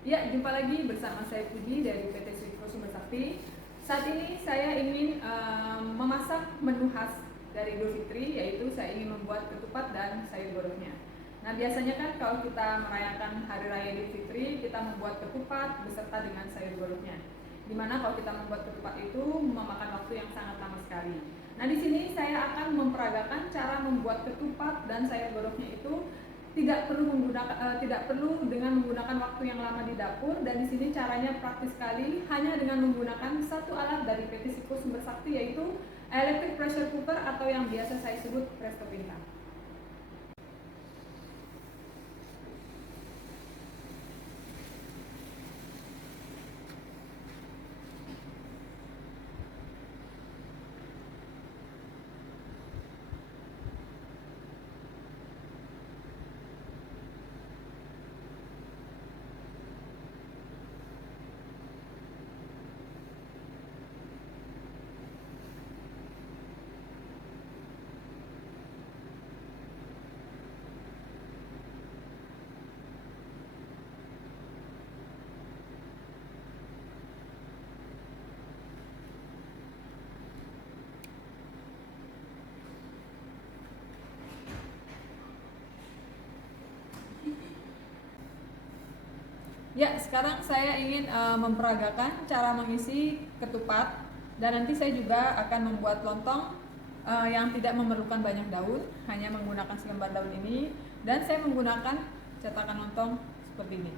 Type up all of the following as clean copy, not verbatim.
Ya, jumpa lagi bersama saya Pudi dari PT Swikro Sumber Sakti. Saat ini saya ingin memasak menu khas dari Idul Fitri, yaitu saya ingin membuat ketupat dan sayur godoknya. Nah, biasanya kan kalau kita merayakan Hari Raya Idul Fitri, kita membuat ketupat beserta dengan sayur godoknya. Dimana kalau kita membuat ketupat itu memakan waktu yang sangat lama sekali. Nah, di sini saya akan memperagakan cara membuat ketupat dan sayur godoknya itu tidak perlu dengan menggunakan waktu yang lama di dapur, dan di sini caranya praktis sekali, hanya dengan menggunakan satu alat dari PT Swikro Sumber Sakti, yaitu electric pressure cooker atau yang biasa saya sebut Presto Pintar. Ya, sekarang saya ingin memperagakan cara mengisi ketupat, dan nanti saya juga akan membuat lontong yang tidak memerlukan banyak daun, hanya menggunakan selembar daun ini, dan saya menggunakan cetakan lontong seperti ini.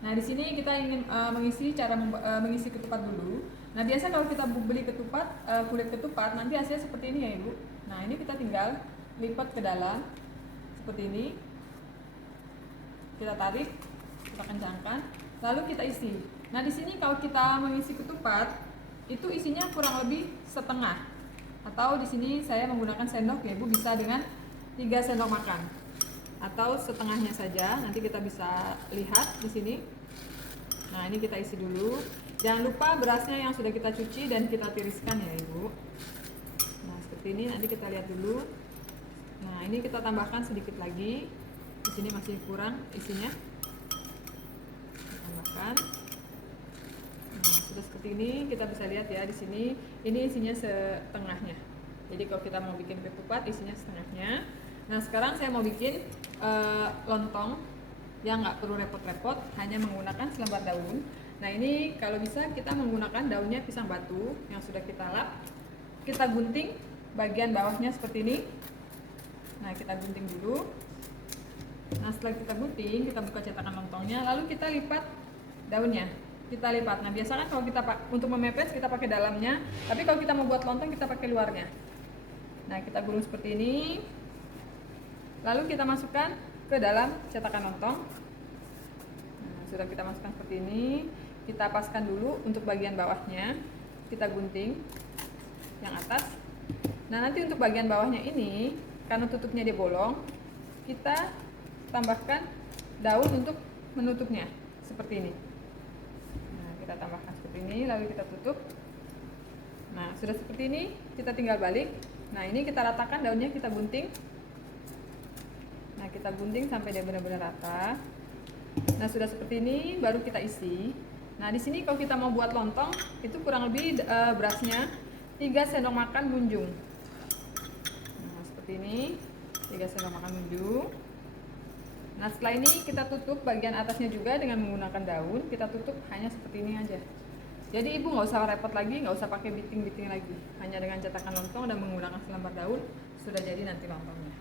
Nah, di sini kita ingin mengisi ketupat dulu. Nah, biasa kalau kita beli ketupat, kulit ketupat, nanti hasilnya seperti ini ya Ibu. Nah, ini kita tinggal lipat ke dalam seperti ini. Kita tarik, kita kencangkan, lalu kita isi. Nah, di sini kalau kita mengisi ketupat, itu isinya kurang lebih setengah. Atau di sini saya menggunakan sendok ya Ibu, bisa dengan 3 sendok makan. Atau setengahnya saja, nanti kita bisa lihat di sini. Nah, ini kita isi dulu. Jangan lupa berasnya yang sudah kita cuci dan kita tiriskan ya Ibu. Nah, seperti ini, nanti kita lihat dulu. Nah, ini kita tambahkan sedikit lagi. Di sini masih kurang isinya. Kita tambahkan. Nah, sudah seperti ini, kita bisa lihat ya di sini. Ini isinya setengahnya. Jadi kalau kita mau bikin ketupat, isinya setengahnya. Nah, sekarang saya mau bikin lontong yang nggak perlu repot-repot, hanya menggunakan selembar daun. Nah, ini kalau bisa kita menggunakan daunnya pisang batu yang sudah kita lap. Kita gunting bagian bawahnya seperti ini. Nah, kita gunting dulu. Nah, setelah kita gunting, kita buka cetakan lontongnya, lalu kita lipat daunnya. Kita lipat. Nah, biasanya kalau kita untuk memepes kita pakai dalamnya, tapi kalau kita mau buat lontong kita pakai luarnya. Nah, kita gulung seperti ini. Lalu kita masukkan ke dalam cetakan lontong. Nah, sudah kita masukkan seperti ini. Kita paskan dulu untuk bagian bawahnya. Kita gunting yang atas. Nah, nanti untuk bagian bawahnya ini, karena tutupnya dia bolong, kita tambahkan daun untuk menutupnya seperti ini. Nah, kita tambahkan seperti ini, lalu kita tutup. Nah, sudah seperti ini, kita tinggal balik. Nah, ini kita ratakan daunnya, kita gunting. Nah, kita gunting sampai dia benar-benar rata. Nah, sudah seperti ini, baru kita isi. Nah, di sini kalau kita mau buat lontong, itu kurang lebih berasnya 3 sendok makan munjung. Nah, seperti ini, 3 sendok makan munjung. Nah, setelah ini kita tutup bagian atasnya juga dengan menggunakan daun. Kita tutup hanya seperti ini aja. Jadi Ibu nggak usah repot lagi, nggak usah pakai biting-biting lagi. Hanya dengan cetakan lontong dan menggunakan selembar daun, sudah jadi nanti lontongnya.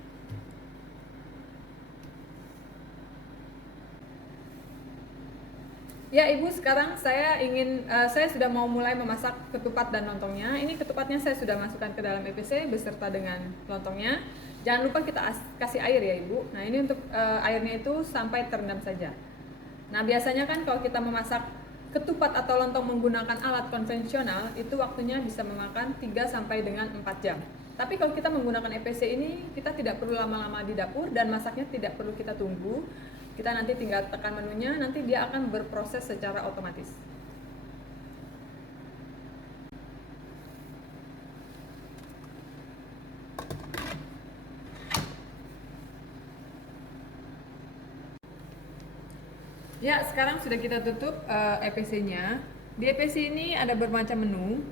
Ya Ibu, sekarang saya sudah mau mulai memasak ketupat dan lontongnya. Ini ketupatnya saya sudah masukkan ke dalam EPC beserta dengan lontongnya. Jangan lupa kita kasih air ya Ibu. Nah, ini untuk airnya itu sampai terendam saja. Nah, biasanya kan kalau kita memasak ketupat atau lontong menggunakan alat konvensional, itu waktunya bisa memakan 3 sampai dengan 4 jam. Tapi kalau kita menggunakan EPC ini, kita tidak perlu lama-lama di dapur dan masaknya tidak perlu kita tunggu. Kita nanti tinggal tekan menunya, nanti dia akan berproses secara otomatis. Ya, sekarang sudah kita tutup EPC-nya. Di EPC ini ada bermacam menu.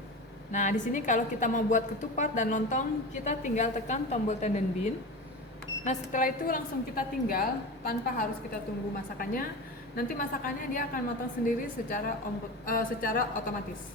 Nah, di sini kalau kita mau buat ketupat dan lontong, kita tinggal tekan tombol tenden bin. Nah, setelah itu langsung kita tinggal tanpa harus kita tunggu masakannya. Nanti masakannya dia akan matang sendiri secara otomatis.